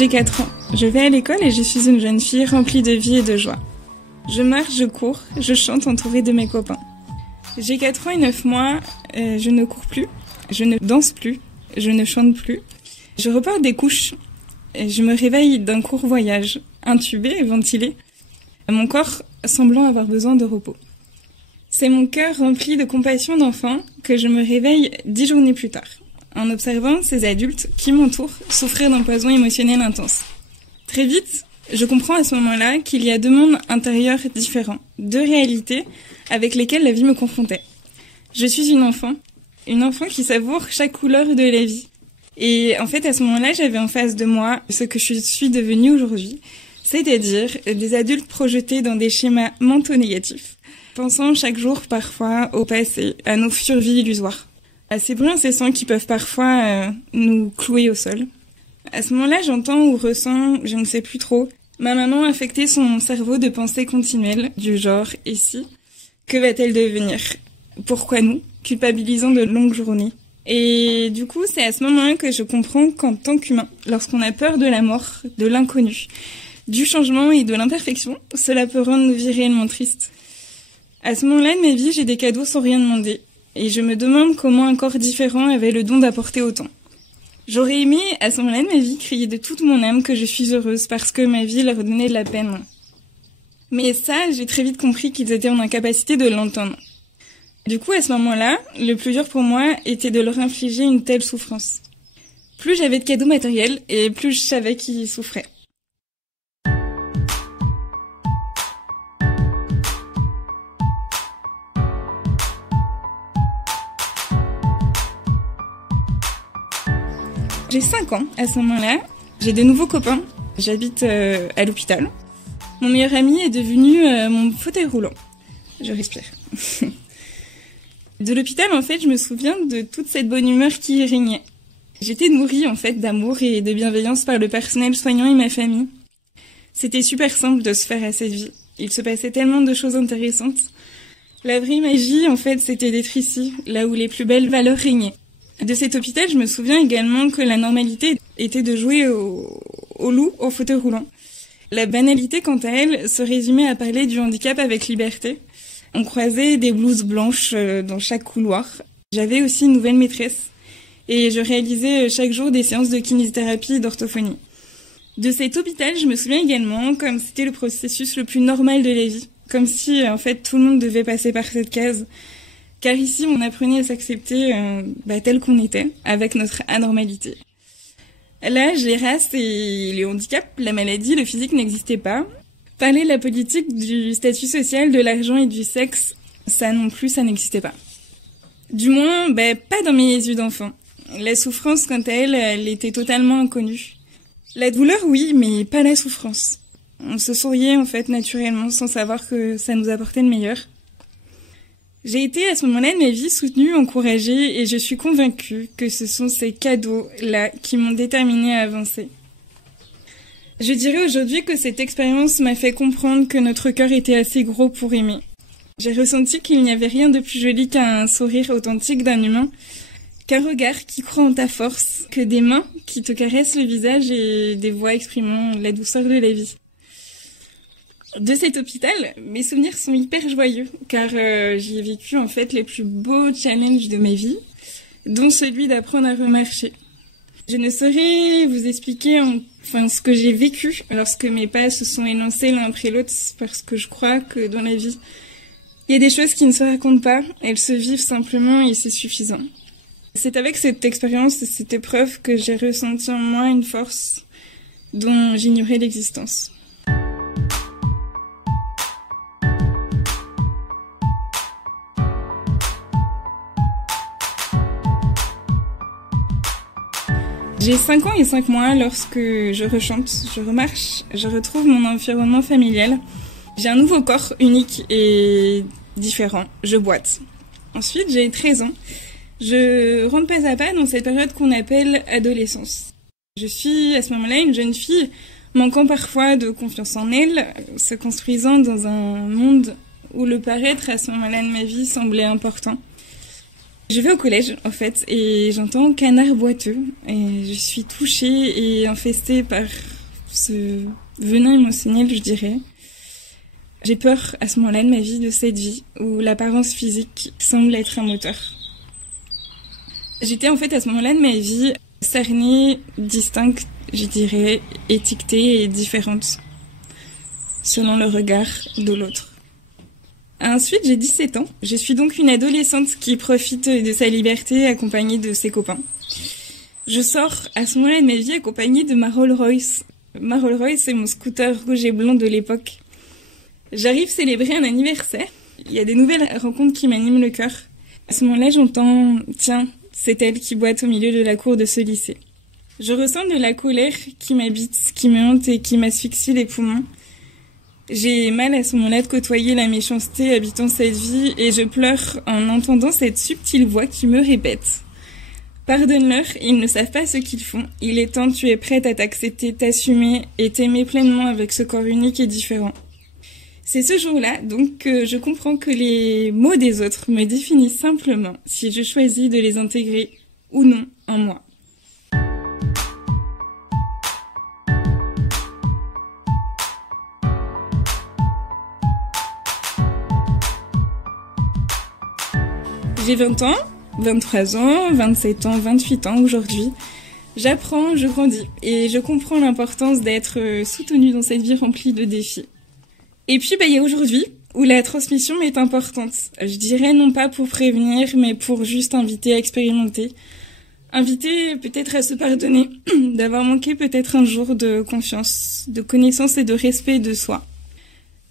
J'ai 4 ans. Je vais à l'école et je suis une jeune fille remplie de vie et de joie. Je marche, je cours, je chante entourée de mes copains. J'ai 4 ans et 9 mois, je ne cours plus, je ne danse plus, je ne chante plus. Je reporte des couches, je me réveille d'un court voyage, intubé et ventilé, mon corps semblant avoir besoin de repos. C'est mon cœur rempli de compassion d'enfant que je me réveille 10 journées plus tard, en observant ces adultes qui m'entourent souffrir d'un poison émotionnel intense. Très vite, je comprends à ce moment-là qu'il y a 2 mondes intérieurs différents, 2 réalités avec lesquelles la vie me confrontait. Je suis une enfant qui savoure chaque couleur de la vie. Et en fait, à ce moment-là, j'avais en face de moi ce que je suis devenue aujourd'hui, c'est-à-dire des adultes projetés dans des schémas mentaux négatifs, pensant chaque jour parfois au passé, à nos survies illusoires, à ces bruits incessants qui peuvent parfois nous clouer au sol. À ce moment-là, j'entends ou ressens, je ne sais plus trop, ma maman affecter son cerveau de pensées continuelles, du genre « et si ?» Que va-t-elle devenir? Pourquoi nous? Culpabilisant de longues journées. Et du coup, c'est à ce moment-là que je comprends qu'en tant qu'humain, lorsqu'on a peur de la mort, de l'inconnu, du changement et de l'imperfection, cela peut rendre nos vies réellement tristes. À ce moment-là de ma vie, j'ai des cadeaux sans rien demander. Et je me demande comment un corps différent avait le don d'apporter autant. J'aurais aimé, à ce moment-là de ma vie, crier de toute mon âme que je suis heureuse parce que ma vie leur donnait de la peine. Mais ça, j'ai très vite compris qu'ils étaient en incapacité de l'entendre. Du coup, à ce moment-là, le plus dur pour moi était de leur infliger une telle souffrance. Plus j'avais de cadeaux matériels et plus je savais qu'ils souffraient. J'ai 5 ans à ce moment-là, j'ai de nouveaux copains, j'habite à l'hôpital. Mon meilleur ami est devenu mon fauteuil roulant. Je respire. De l'hôpital, en fait, je me souviens de toute cette bonne humeur qui y régnait. J'étais nourrie, en fait, d'amour et de bienveillance par le personnel soignant et ma famille. C'était super simple de se faire à cette vie. Il se passait tellement de choses intéressantes. La vraie magie, en fait, c'était d'être ici, là où les plus belles valeurs régnaient. De cet hôpital, je me souviens également que la normalité était de jouer au loup au fauteuil roulant. La banalité, quant à elle, se résumait à parler du handicap avec liberté. On croisait des blouses blanches dans chaque couloir. J'avais aussi une nouvelle maîtresse et je réalisais chaque jour des séances de kinésithérapie et d'orthophonie. De cet hôpital, je me souviens également comme c'était le processus le plus normal de la vie, comme si en fait tout le monde devait passer par cette case. Car ici, on apprenait à s'accepter tel qu'on était, avec notre anormalité. L'âge, les races et les handicaps, la maladie, le physique n'existaient pas. Parler de la politique, du statut social, de l'argent et du sexe, ça non plus, ça n'existait pas. Du moins, pas dans mes yeux d'enfant. La souffrance, quant à elle, elle était totalement inconnue. La douleur, oui, mais pas la souffrance. On se souriait, en fait, naturellement, sans savoir que ça nous apportait le meilleur. J'ai été, à ce moment-là de ma vie, soutenue, encouragée, et je suis convaincue que ce sont ces cadeaux-là qui m'ont déterminée à avancer. Je dirais aujourd'hui que cette expérience m'a fait comprendre que notre cœur était assez gros pour aimer. J'ai ressenti qu'il n'y avait rien de plus joli qu'un sourire authentique d'un humain, qu'un regard qui croit en ta force, que des mains qui te caressent le visage et des voix exprimant la douceur de la vie. De cet hôpital, mes souvenirs sont hyper joyeux, car j'y ai vécu en fait les plus beaux challenges de ma vie, dont celui d'apprendre à remarcher. Je ne saurais vous expliquer ce que j'ai vécu lorsque mes pas se sont élancés l'un après l'autre, parce que je crois que dans la vie, il y a des choses qui ne se racontent pas, elles se vivent simplement et c'est suffisant. C'est avec cette expérience, cette épreuve que j'ai ressenti en moi une force dont j'ignorais l'existence. J'ai 5 ans et 5 mois lorsque je rechante, je remarche, je retrouve mon environnement familial. J'ai un nouveau corps unique et différent, je boite. Ensuite, j'ai 13 ans. Je rentre pas à pas dans cette période qu'on appelle adolescence. Je suis à ce moment-là une jeune fille manquant parfois de confiance en elle, se construisant dans un monde où le paraître à ce moment-là de ma vie semblait important. Je vais au collège, en fait, et j'entends canard boiteux, et je suis touchée et infestée par ce venin émotionnel, je dirais. J'ai peur, à ce moment-là de ma vie, de cette vie, où l'apparence physique semble être un moteur. J'étais, en fait, à ce moment-là de ma vie, cernée, distincte, je dirais, étiquetée et différente, selon le regard de l'autre. Ensuite, j'ai 17 ans. Je suis donc une adolescente qui profite de sa liberté accompagnée de ses copains. Je sors à ce moment-là de ma vie accompagnée de ma Rolls-Royce. Ma Rolls-Royce, c'est mon scooter rouge et blanc de l'époque. J'arrive célébrer un anniversaire. Il y a des nouvelles rencontres qui m'animent le cœur. À ce moment-là, j'entends « Tiens, c'est elle qui boite au milieu de la cour de ce lycée ». Je ressens de la colère qui m'habite, qui me hante et qui m'asphyxie les poumons. J'ai mal à ce moment-là de côtoyer la méchanceté habitant cette vie et je pleure en entendant cette subtile voix qui me répète. Pardonne-leur, ils ne savent pas ce qu'ils font. Il est temps, tu es prête à t'accepter, t'assumer et t'aimer pleinement avec ce corps unique et différent. C'est ce jour-là, donc, que je comprends que les mots des autres me définissent simplement si je choisis de les intégrer ou non en moi. J'ai 20 ans, 23 ans, 27 ans, 28 ans aujourd'hui. J'apprends, je grandis et je comprends l'importance d'être soutenue dans cette vie remplie de défis. Et puis, il y a aujourd'hui où la transmission est importante. Je dirais non pas pour prévenir, mais pour juste inviter à expérimenter. Inviter peut-être à se pardonner d'avoir manqué peut-être un jour de confiance, de connaissance et de respect de soi.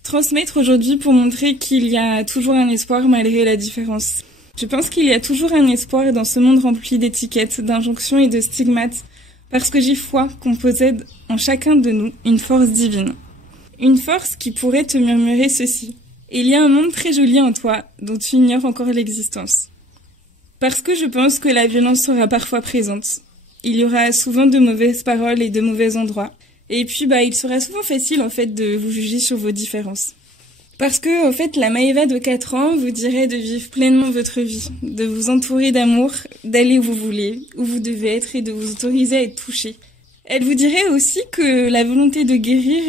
Transmettre aujourd'hui pour montrer qu'il y a toujours un espoir malgré la différence. Je pense qu'il y a toujours un espoir dans ce monde rempli d'étiquettes, d'injonctions et de stigmates, parce que j'ai foi qu'on possède en chacun de nous une force divine. Une force qui pourrait te murmurer ceci. Il y a un monde très joli en toi, dont tu ignores encore l'existence. Parce que je pense que la violence sera parfois présente. Il y aura souvent de mauvaises paroles et de mauvais endroits. Et puis, il sera souvent facile, en fait, de vous juger sur vos différences. Parce que, en fait, la Maëva de 4 ans vous dirait de vivre pleinement votre vie, de vous entourer d'amour, d'aller où vous voulez, où vous devez être et de vous autoriser à être touché. Elle vous dirait aussi que la volonté de guérir,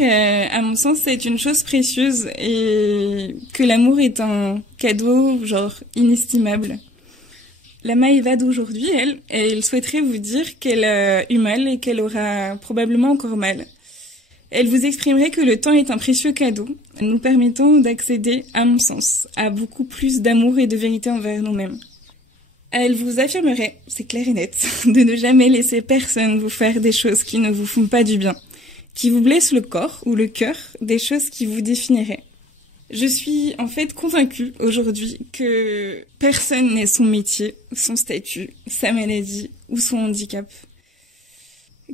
à mon sens, c'est une chose précieuse et que l'amour est un cadeau, inestimable. La Maëva d'aujourd'hui, elle souhaiterait vous dire qu'elle a eu mal et qu'elle aura probablement encore mal. Elle vous exprimerait que le temps est un précieux cadeau, nous permettant d'accéder, à mon sens, à beaucoup plus d'amour et de vérité envers nous-mêmes. Elle vous affirmerait, c'est clair et net, de ne jamais laisser personne vous faire des choses qui ne vous font pas du bien, qui vous blessent le corps ou le cœur, des choses qui vous définiraient. Je suis en fait convaincue aujourd'hui que personne n'est son métier, son statut, sa maladie ou son handicap.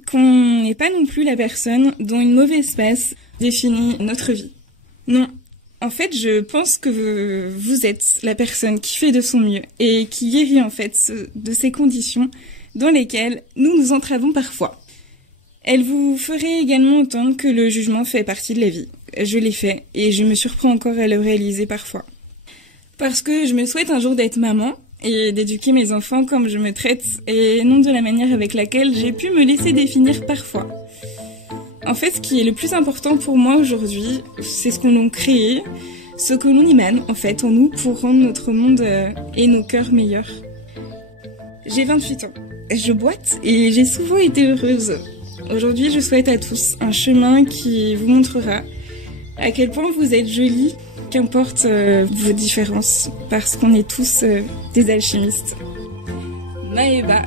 Qu'on n'est pas non plus la personne dont une mauvaise passe définit notre vie. Non. En fait, je pense que vous êtes la personne qui fait de son mieux et qui guérit en fait de ces conditions dans lesquelles nous nous entravons parfois. Elle vous ferait également entendre que le jugement fait partie de la vie. Je l'ai fait et je me surprends encore à le réaliser parfois. Parce que je me souhaite un jour d'être maman et d'éduquer mes enfants comme je me traite et non de la manière avec laquelle j'ai pu me laisser définir parfois. En fait, ce qui est le plus important pour moi aujourd'hui, c'est ce qu'on a créé, ce que l'on émane en fait en nous pour rendre notre monde et nos cœurs meilleurs. J'ai 28 ans, je boite et j'ai souvent été heureuse. Aujourd'hui, je souhaite à tous un chemin qui vous montrera à quel point vous êtes jolis, qu'importe vos différences, parce qu'on est tous des alchimistes. Maëva.